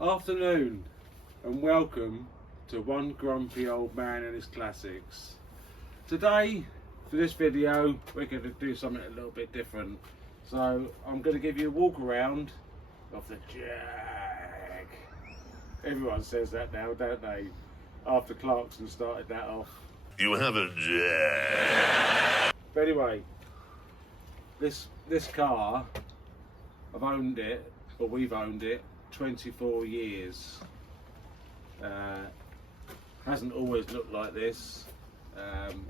Afternoon and welcome to One Grumpy Old Man and His Classics. Today, for this video, we're going to do something a little bit different. So I'm going to give you a walk around of the Jag. Everyone says that now, don't they? After Clarkson started that off. You have a Jag. But anyway, this car, I've owned it, or we've owned it, 24 years. Hasn't always looked like this.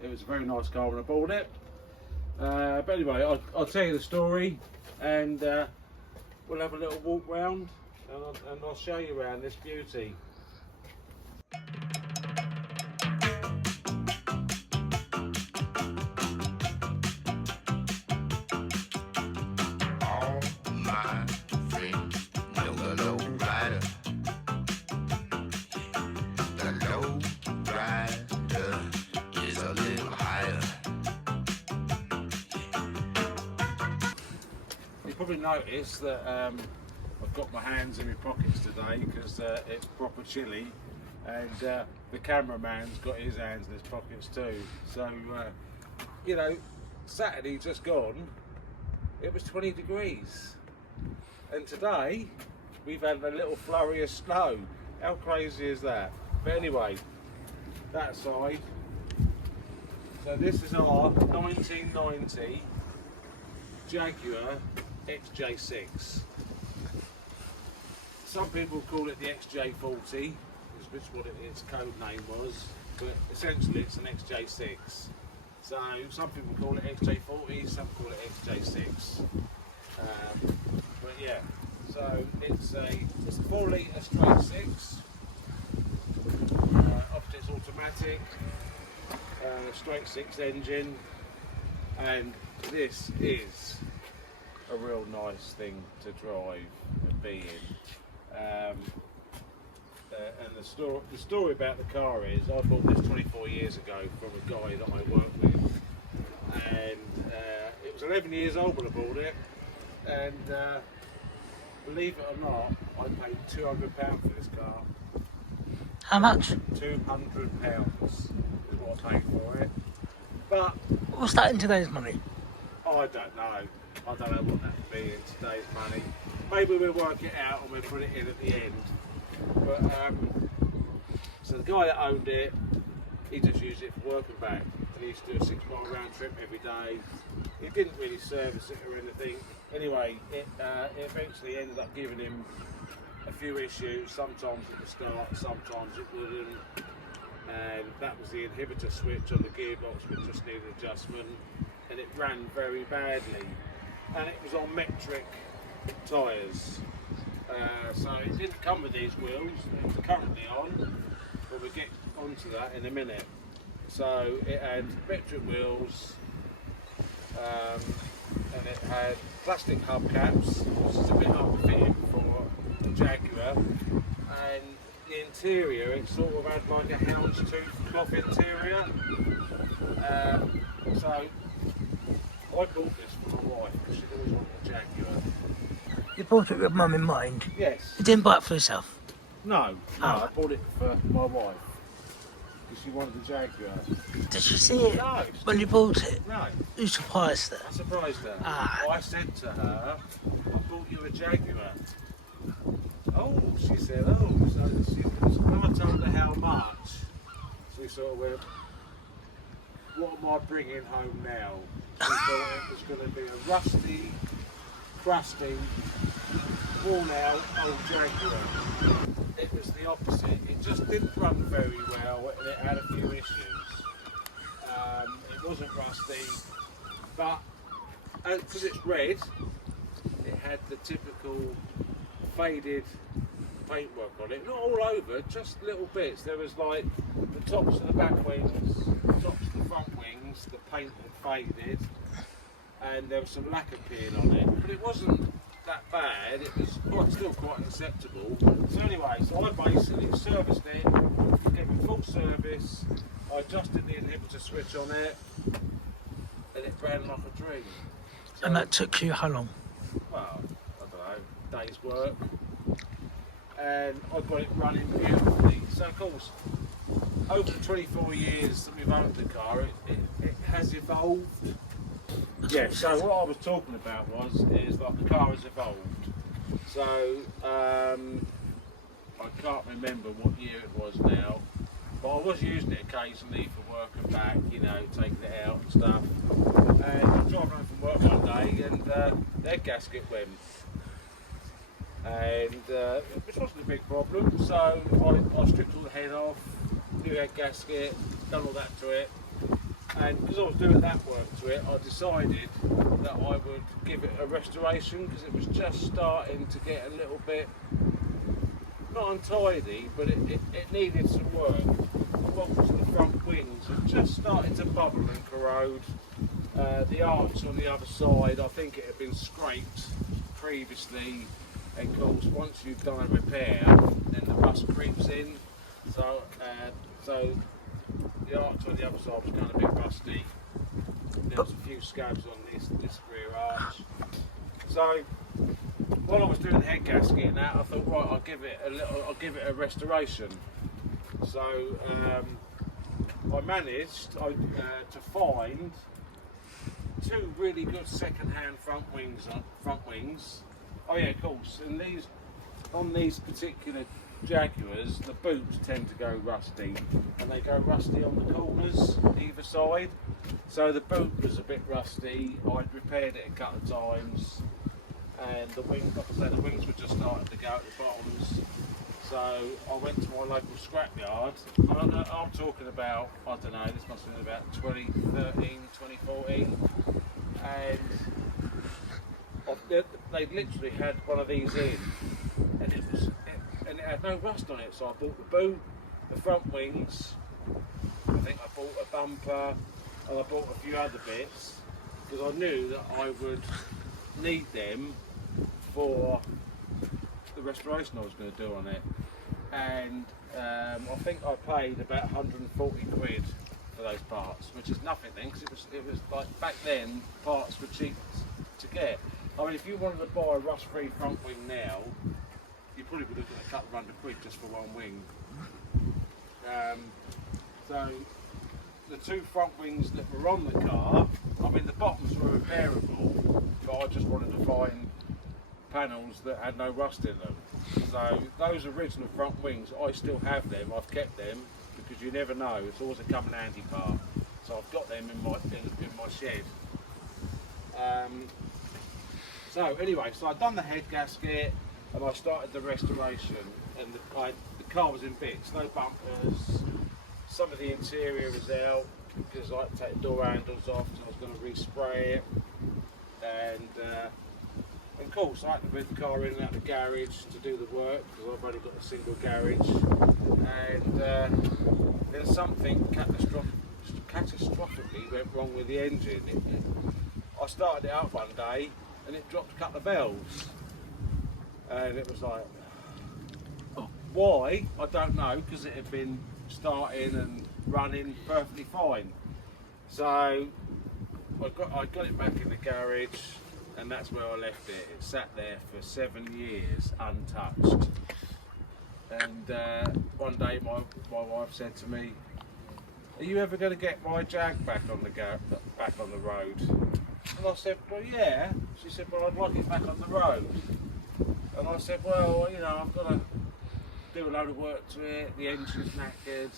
It was a very nice car when I bought it. But anyway, I'll tell you the story, and we'll have a little walk round, and I'll show you around this beauty. You probably noticed that I've got my hands in my pockets today because it's proper chilly, and the cameraman's got his hands in his pockets too. So, you know, Saturday just gone, it was 20 degrees, and today we've had a little flurry of snow. How crazy is that? But anyway, that side. So this is our 1990 Jaguar XJ6. Some people call it the XJ40, which is what its code name was, but essentially it's an XJ6. So some people call it XJ40, some call it XJ6. But yeah, so it's a 4 litre straight 6. Obviously it's automatic, straight 6 engine, and this is a real nice thing to drive and be in. And the story about the car is, I bought this 24 years ago from a guy that I worked with, and it was 11 years old when I bought it, and believe it or not, I paid £200 for this car. How much? £200 is what I paid for it. But what's that in today's money? I don't know. I don't know what that would be in today's money. Maybe we'll work it out and we'll put it in at the end. But so the guy that owned it, he just used it for work and back. And he used to do a 6 mile round trip every day. He didn't really service it or anything. Anyway, it eventually ended up giving him a few issues. Sometimes it would start, sometimes it wouldn't. And that was the inhibitor switch on the gearbox, which just needed adjustment. And it ran very badly. And it was on metric tyres. So it didn't come with these wheels that it's currently on, but we'll get onto that in a minute. So it had metric wheels, and it had plastic hubcaps, which is a bit hard to fit in for the Jaguar, and the interior, it sort of had like a houndstooth cloth interior. So I bought this for my wife because she'd always wanted a Jaguar. You bought it with mum in mind? Yes. You didn't buy it for yourself? No, I bought it for my wife because she wanted a Jaguar. Did she see it No. when you bought it? No. You surprised her? I surprised her. Ah. I said to her, I bought you a Jaguar. Oh, she said, oh. So when I told her how much, she sort of went, what am I bringing home now? She thought it was going to be a rusty, crusty, worn out old Jaguar. It was the opposite. It just didn't run very well and it had a few issues. It wasn't rusty, but because it's red, it had the typical faded paintwork on it. Not all over, just little bits. There was like the tops of the back wings, the tops of the front wings, the paint had faded, and there was some lacquer peeling on it, but it wasn't that bad. It was still quite acceptable. So anyway, so I basically serviced it, gave it full service, I adjusted the inhibitor switch on it, and it ran like a dream. So, And that took you how long? well, I don't know, day's work. and I got it running beautifully. So of course, over the 24 years that we've owned the car, it has evolved. Yeah, so what I was talking about is like the car has evolved. So I can't remember what year it was now, but I was using it occasionally for work and back, you know, taking it out and stuff. And I was driving home from work one day and their gasket went. And which wasn't a big problem, so I stripped all the head off, new head gasket, done all that to it. And because I was doing that work to it, I decided that I would give it a restoration because it was just starting to get a little bit, not untidy, but it needed some work. What was the front wings had just started to bubble and corrode. The arch on the other side, I think it had been scraped previously, and of course once you've done a repair, then the rust creeps in. So the arch on the other side was kind of a bit rusty. There was a few scabs on this rear arch. So while I was doing the head gasket and that, I thought, right, I'll give it a restoration. So I managed to find two really good second-hand front wings. Oh yeah, of course. And on these particular Jaguars, the boots tend to go rusty, and they go rusty on the corners either side. So the boot was a bit rusty. I'd repaired it a couple of times, and the wings, like I said, the wings were just starting to go at the bottoms. So I went to my local scrapyard. I'm talking about, I don't know, this must have been about 2013, 2014, and they literally had one of these in, and it had no rust on it. So I bought the boot, the front wings, I think I bought a bumper, and I bought a few other bits because I knew that I would need them for the restoration I was going to do on it. And I think I paid about 140 quid for those parts, which is nothing then, because it was like back then parts were cheap to get. I mean, if you wanted to buy a rust-free front wing now, you probably would look at a couple of £100 just for one wing. So the two front wings that were on the car, I mean the bottoms were repairable, but I just wanted to find panels that had no rust in them. So those original front wings, I still have them. I've kept them because you never know. It's always a come in handy part. So I've got them in my shed. So anyway, so I'd done the head gasket and I started the restoration, and the car was in bits, no bumpers. Some of the interior was out because I had to take the door handles off, so I was going to respray it. And of course I had to move the car in and out of the garage to do the work because I've only got a single garage. And then something catastrophically went wrong with the engine. I started it up one day and it dropped a couple of valves. And it was like, why? I don't know, because it had been starting and running perfectly fine. So I got it back in the garage, and that's where I left it. It sat there for 7 years untouched. And one day my wife said to me, "Are you ever going to get my Jag back on the road?" And I said, "Well, yeah." She said, "Well, I'd like it back on the road." And I said, "Well, you know, I've got to do a load of work to it. The engine's knackered.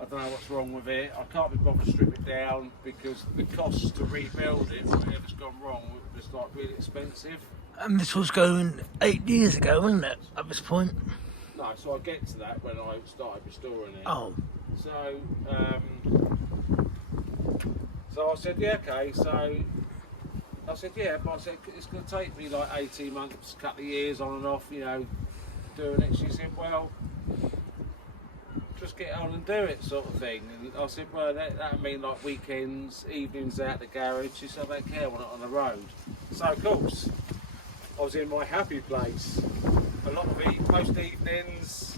I don't know what's wrong with it. I can't be bothered to strip it down because the costs to rebuild it, whatever's gone wrong, was like really expensive." And this was going 8 years ago, wasn't it, at this point? No, so I'll get to that when I started restoring it. Oh. So, so I said, yeah, okay. So I said, yeah, but I said, it's going to take me like 18 months, a couple of years on and off, you know, doing it. She said, well, just get on and do it, sort of thing. And I said, well, that'd mean like weekends, evenings out the garage. She said, I don't care, we're not on the road. So of course, I was in my happy place. A lot of most evenings,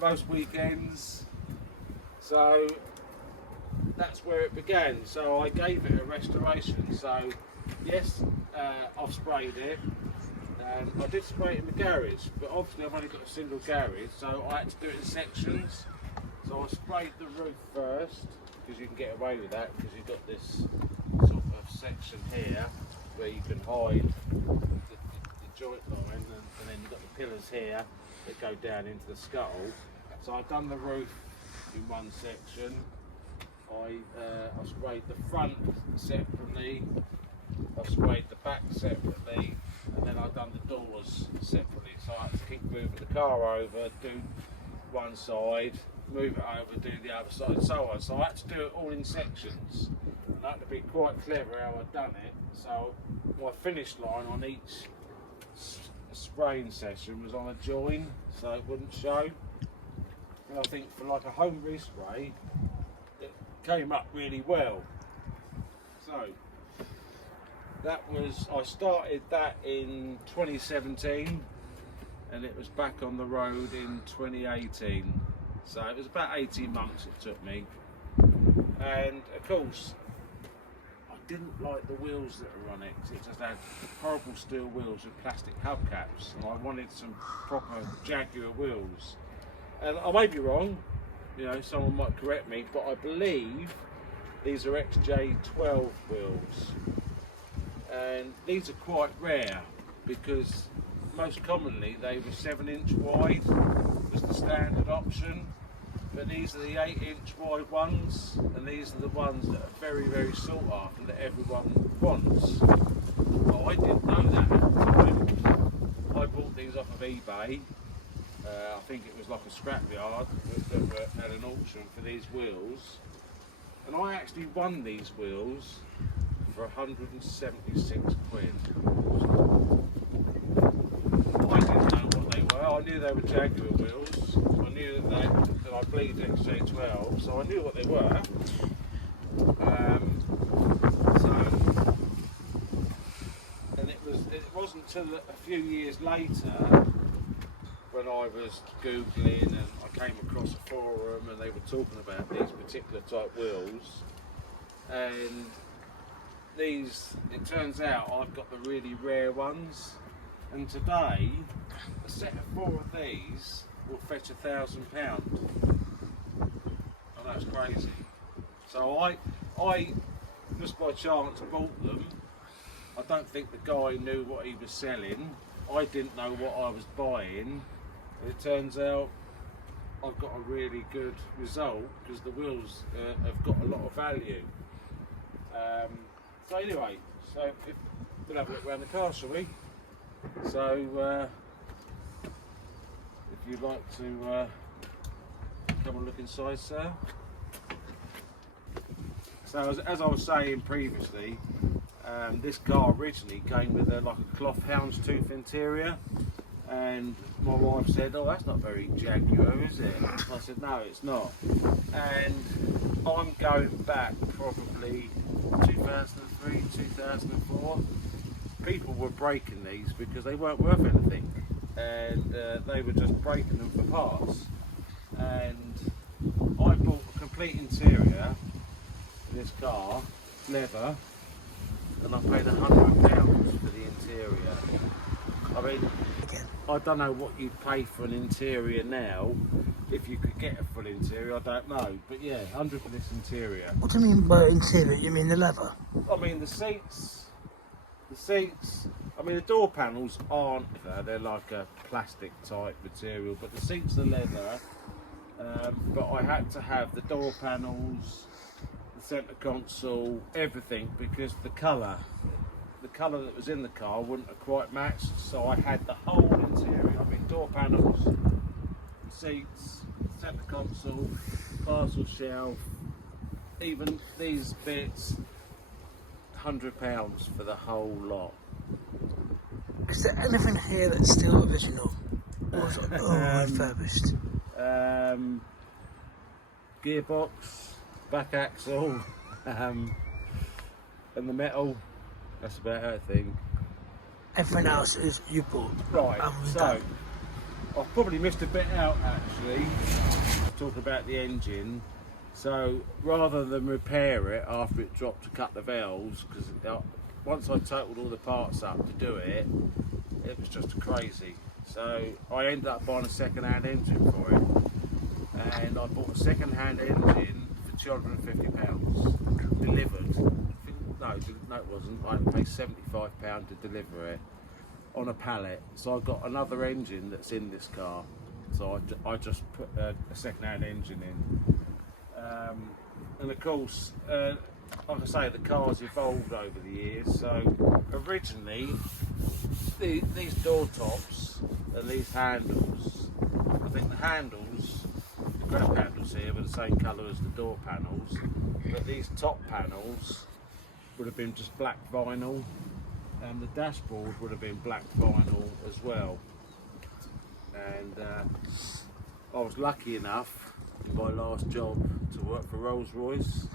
most weekends. So that's where it began. So I gave it a restoration. So yes, I've sprayed it. And I did spray it in the garage, but obviously I've only got a single garage, so I had to do it in sections. So I sprayed the roof first, because you can get away with that, because you've got this sort of section here where you can hide the joint line, and then you've got the pillars here that go down into the scuttle. So I've done the roof in one section. I sprayed the front separately, I sprayed the back separately, and then I've done the doors separately. So I had to keep moving the car over, do one side, move it over, do the other side, and so on. So I had to do it all in sections. And I had to be quite clever how I'd done it. So my finish line on each spraying session was on a join, so it wouldn't show. And I think for like a home respray, it came up really well. So that was, I started that in 2017 and it was back on the road in 2018. So it was about 18 months it took me. And of course, I didn't like the wheels that were on it. It just had horrible steel wheels with plastic hubcaps, and I wanted some proper Jaguar wheels. And I may be wrong, you know, someone might correct me, but I believe these are XJ12 wheels. And these are quite rare because most commonly they were 7-inch wide, was the standard option. But these are the 8-inch wide ones, and these are the ones that are very, very sought after, that everyone wants. Well, I didn't know that at the time. I bought these off of eBay. I think it was like a scrapyard that had an auction for these wheels. And I actually won these wheels for 176 quid. I didn't know what they were. I knew they were Jaguar wheels. I knew that I bleed XJ12, so I knew what they were. And it wasn't until a few years later when I was Googling and I came across a forum and they were talking about these particular type wheels. And these, it turns out I've got the really rare ones. And today, a set of 4 of these will fetch £1,000. Oh, that's crazy. So I just by chance bought them. I don't think the guy knew what he was selling. I didn't know what I was buying. It turns out I've got a really good result because the wheels have got a lot of value. So anyway, we'll have a look around the car, shall we? So if you'd like to come and look inside, sir. So as I was saying previously, this car originally came with like a cloth houndstooth interior, and my wife said, "Oh, that's not very Jaguar, is it?" I said, "No, it's not." And I'm going back probably 2003, 2004. People were breaking these because they weren't worth anything, and they were just breaking them for parts. And I bought a complete interior in this car, leather, and I paid £100 for the interior. I mean, I don't know what you'd pay for an interior now. If you could get a full interior, I don't know. But yeah, 100 for this interior. What do you mean by interior? You mean the leather? I mean the seats, I mean the door panels aren't leather, they're like a plastic type material, but the seats are leather. But I had to have the door panels, the centre console, everything, because the colour that was in the car wouldn't have quite matched, so I had the whole interior. I mean door panels, seats, centre console, parcel shelf, even these bits, £100 for the whole lot. Is there anything here that's still original? Or is it all refurbished? Gearbox, back axle, and the metal. That's about it, I think. Everything else is you bought. Right, so I've probably missed a bit out actually, talking about the engine. So rather than repair it after it dropped to cut the valves, because once I totaled all the parts up to do it, it was just crazy. So I ended up buying a second-hand engine for it, and I bought a second-hand engine for £250 delivered. No, it wasn't. I had to pay £75 to deliver it on a pallet. So I got another engine that's in this car. So I just put a second-hand engine in, and of course, like I say, the car's evolved over the years. So originally, these door tops and these handles, I think the handles, the grab handles here were the same colour as the door panels, but these top panels would have been just black vinyl, and the dashboard would have been black vinyl as well. And I was lucky enough in my last job to work for Rolls-Royce,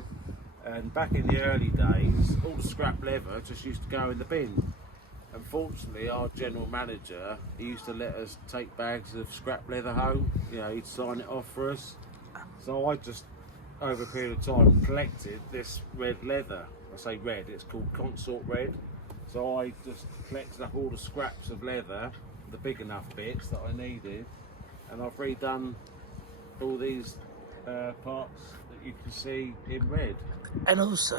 and back in the early days all the scrap leather just used to go in the bin. Unfortunately, our general manager, he used to let us take bags of scrap leather home. You know, he'd sign it off for us. So I just, over a period of time, collected this red leather. I say red, it's called Consort Red. So I just collected up all the scraps of leather, the big enough bits that I needed, and I've redone all these parts that you can see in red. And also,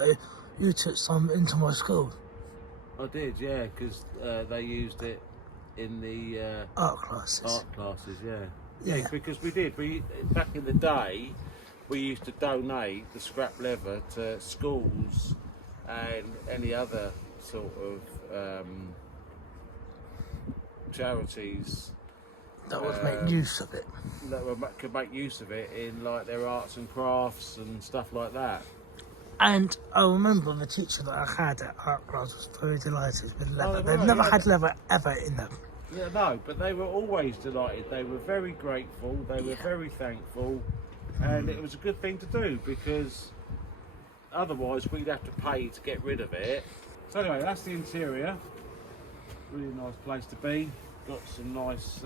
you took some into my school. I did, yeah, because they used it in the Art classes. Art classes, yeah. Yeah. Because we did. Back in the day, we used to donate the scrap leather to schools and any other sort of charities That would make use of it. that could make use of it in like their arts and crafts and stuff like that. And I remember the teacher that I had at art class was very delighted with leather. Oh, They've right, never yeah. had leather ever in them. Yeah, no, but they were always delighted. They were very grateful. They were very thankful, and it was a good thing to do because otherwise we'd have to pay to get rid of it. So anyway, that's the interior. Really nice place to be. Got some nice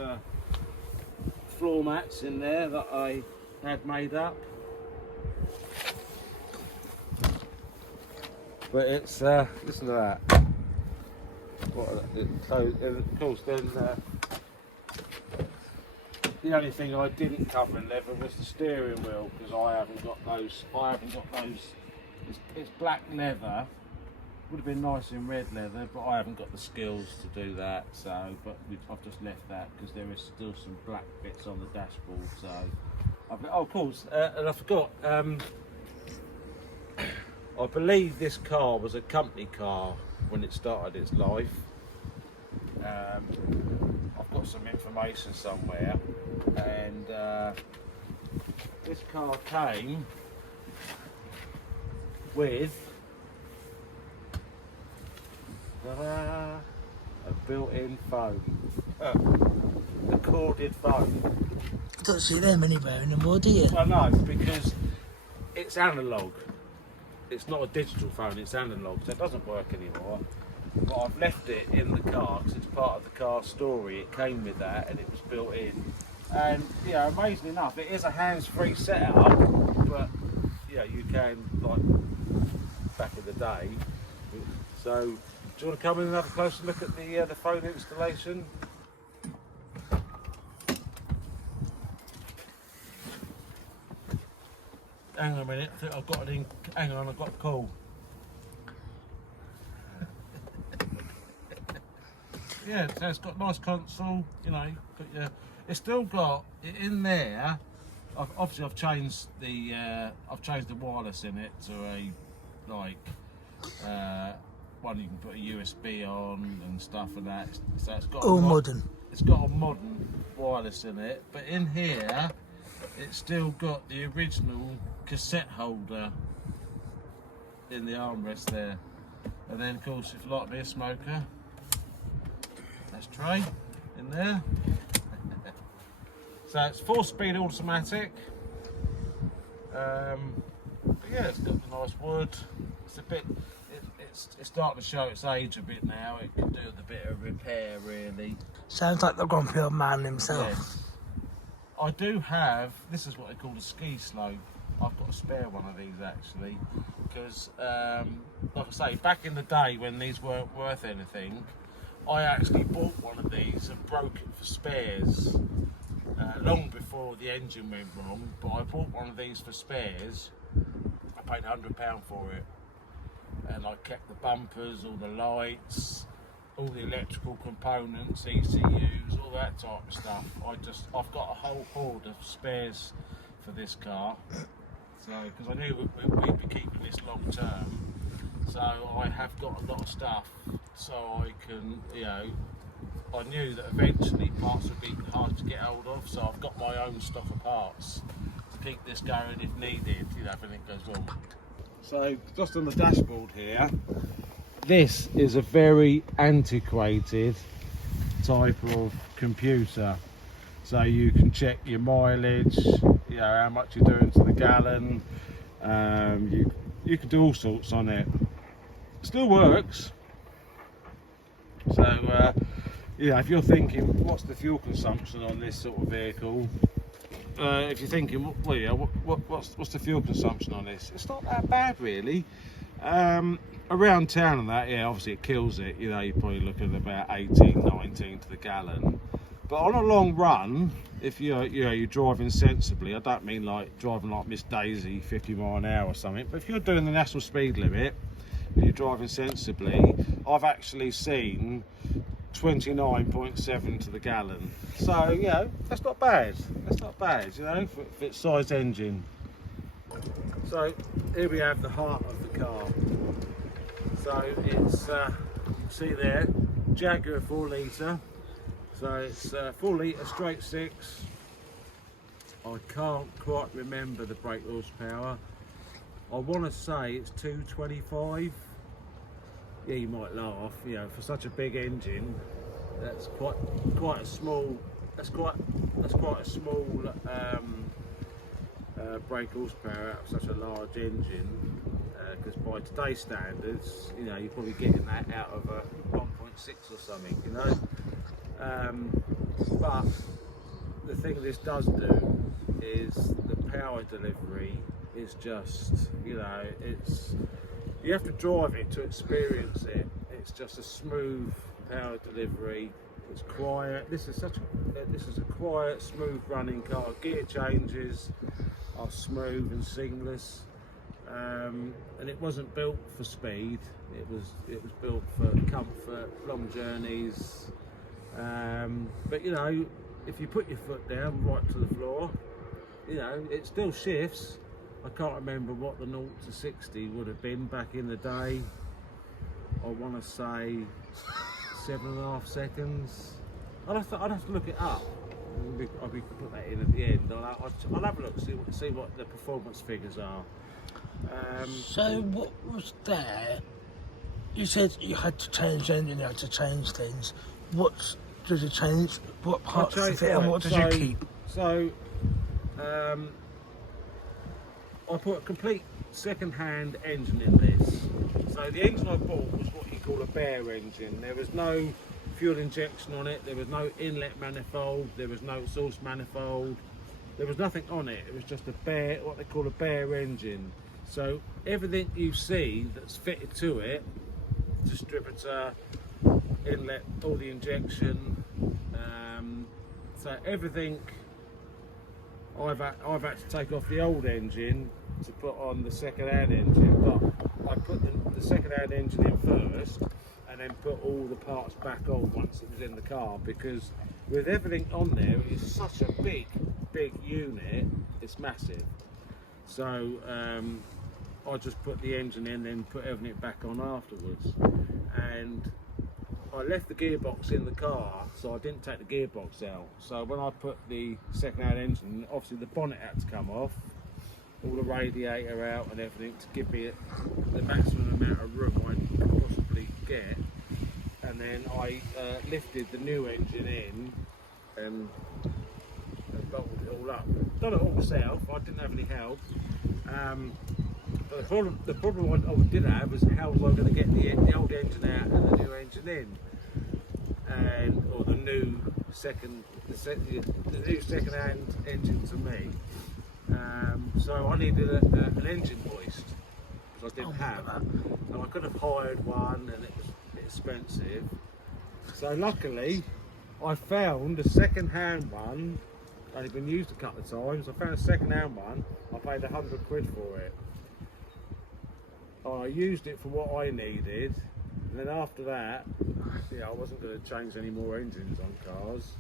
floor mats in there that I had made up. But it's listen to that. So of course then the only thing I didn't cover in leather was the steering wheel, because I haven't got those. It's black leather. Would have been nice in red leather, but I haven't got the skills to do that. So, I've just left that because there is still some black bits on the dashboard. So, of course, and I forgot. I believe this car was a company car when it started its life. I've got some information somewhere, and this car came with a built-in phone, a corded phone. You don't see them anywhere anymore, do you? I know, because it's analog. It's not a digital phone, it's analog, so it doesn't work anymore. But I've left it in the car because it's part of the car story. It came with that and it was built in. And yeah, amazingly enough, it is a hands-free setup, but yeah, you can, like back in the day. So, do you want to come in and have a closer look at the phone installation? Hang on a minute, I think I've got it in. Hang on, I've got a call. Yeah, so it's got a nice console, you know. It's still got it in there. I've changed the wireless in it to a one you can put a USB on and stuff and that. So it's got All modern. It's got a modern wireless in it, but in here it's still got the original cassette holder in the armrest there. And then of course, if you like to be a smoker, that's tray in there. So it's 4-speed automatic. But yeah, it's got the nice wood. It's a bit. It's starting to show its age a bit now. It could do with a bit of repair, really. Sounds like the grumpy old man himself. Yes. I do have. This is what they call a ski slope. I've got a spare one of these actually, because like I say, back in the day when these weren't worth anything, I actually bought one of these and broke it for spares long before the engine went wrong, but I bought one of these for spares. I paid £100 for it, and I kept the bumpers, all the lights, all the electrical components, ECUs, all that type of stuff. I've got a whole hoard of spares for this car, so because I knew we'd be keeping this long term, so I have got a lot of stuff, so I can, you know, I knew that eventually parts would be hard to get hold of, so I've got my own stock of parts to keep this going if needed, you know, if anything goes wrong. So just on the dashboard here, this is a very antiquated type of computer. So you can check your mileage, you know, how much you're doing to the gallon. You can do all sorts on it. Still works. So, you know, if you're thinking, what's the fuel consumption on this sort of vehicle? If you're thinking, well, yeah, what's the fuel consumption on this? It's not that bad, really. Around town and that, yeah, obviously it kills it. You know, you're probably looking at about 18, 19 to the gallon. But on a long run, if you're driving sensibly, I don't mean like driving like Miss Daisy, 50 mile an hour or something, but if you're doing the national speed limit and you're driving sensibly, I've actually seen 29.7 to the gallon. So, you know, that's not bad. That's not bad, you know, for its size engine. So here we have the heart of the car. So it's, you can see there, Jaguar 4 litre. So it's 4 litre straight 6. I can't quite remember the brake horsepower. I want to say it's 225. Yeah, you might laugh. You know, for such a big engine, that's quite a small. That's quite a small brake horsepower out of such a large engine. Because by today's standards, you know, you're probably getting that out of a 1.6 or something. You know. But the thing this does do is the power delivery is just, you know, you have to drive it to experience it. It's just a smooth power delivery. It's quiet. This is a quiet, smooth running car. Gear changes are smooth and seamless, and it wasn't built for speed. It was built for comfort, long journeys. But you know, if you put your foot down right to the floor, you know, it still shifts. I can't remember what the 0 to 60 would have been back in the day. I want to say 7.5 seconds. I'd have to look it up. We can put that in at the end. I'll have a look, see what the performance figures are. So what was there? You said you had to change the engine, you had to change things. What did you change? What parts of it, and what did you keep? So, I put a complete second-hand engine in this. So the engine I bought was what you call a bare engine. There was no fuel injection on it, there was no inlet manifold, there was no exhaust manifold, there was nothing on it. It was just a bare, what they call a bare engine. So everything you see that's fitted to it, distributor, inlet, all the injection, so everything I've had to take off the old engine to put on the second-hand engine, but I put the second-hand engine in first and then put all the parts back on once it was in the car, because with everything on there, it's such a big unit, it's massive. So I just put the engine in, then put everything back on afterwards. And I left the gearbox in the car, so I didn't take the gearbox out. So when I put the second-hand engine, obviously the bonnet had to come off, all the radiator out and everything, to give me the maximum amount of room I could possibly get. And then I lifted the new engine in and bolted it all up. Done it all myself, I didn't have any help. But the problem I did have was how was I going to get the old engine out and the new engine in, or the new second-hand engine to me. So I needed an engine hoist, because I didn't have. So I could have hired one, and it was a bit expensive. So luckily, I found a second-hand one. Only been used a couple of times. I found a second-hand one. I paid £100 for it. I used it for what I needed, and then after that, I wasn't going to change any more engines on cars.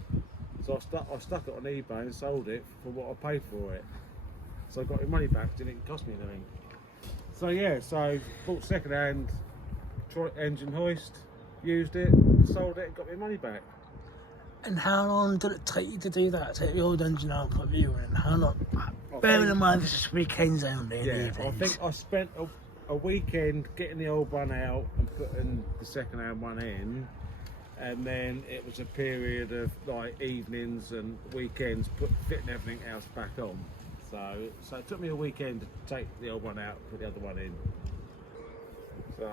So I stuck it on eBay and sold it for what I paid for it. So I got my money back. Didn't cost me anything. So yeah, so bought second-hand engine hoist, used it, sold it, got my money back. And how long did it take you to do that? Take the old engine out and put the new one in? How long? Bearing in mind this is weekends only. Yeah, I think I spent a weekend getting the old one out and putting the second-hand one in, and then it was a period of like evenings and weekends fitting everything else back on. So it took me a weekend to take the old one out and put the other one in. So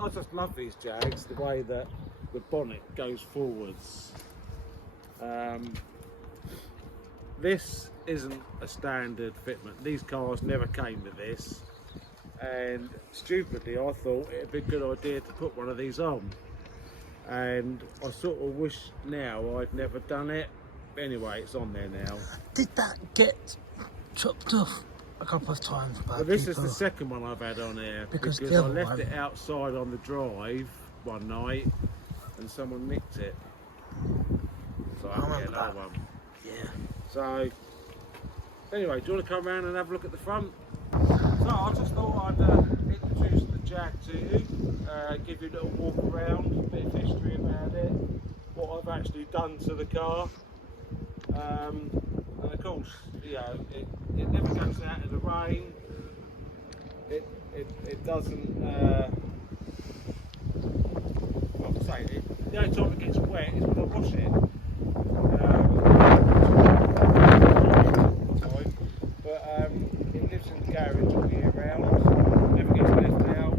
I just love these Jags, the way that the bonnet goes forwards. This isn't a standard fitment. These cars never came with this, and stupidly I thought it'd be a good idea to put one of these on, and I sort of wish now I'd never done it. Anyway, it's on there now. Did that get chopped off a couple of times by Well, this people? is the second one I've had on here Because I left it outside on the drive one night and someone nicked it. So I had to get another one. Yeah. So anyway, do you want to come around and have a look at the front? So I just thought I'd introduce the Jag to you, give you a little walk around, a bit of history about it, what I've actually done to the car. And of course, it never goes out in the rain. It doesn't. Like I say, the only time it gets wet is when I wash it. But it lives in the garage all year round. Never gets left out.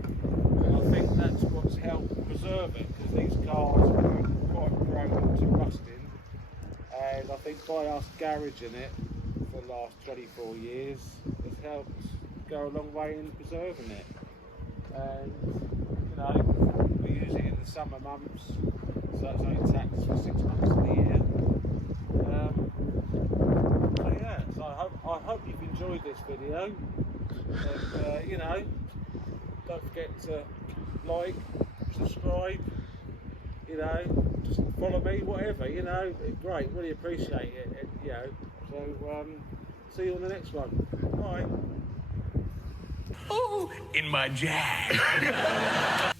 And I think that's what's helped preserve it, because these cars are quite prone to rusting. And I think by us garaging it for the last 24 years, it's helped go a long way in preserving it. And we use it in the summer months, so it's only taxed for 6 months of the year. So yeah, so I hope you've enjoyed this video. And don't forget to like, subscribe. Just follow me, whatever, great, really appreciate it, so see you on the next one. Bye. Oh, in my Jag.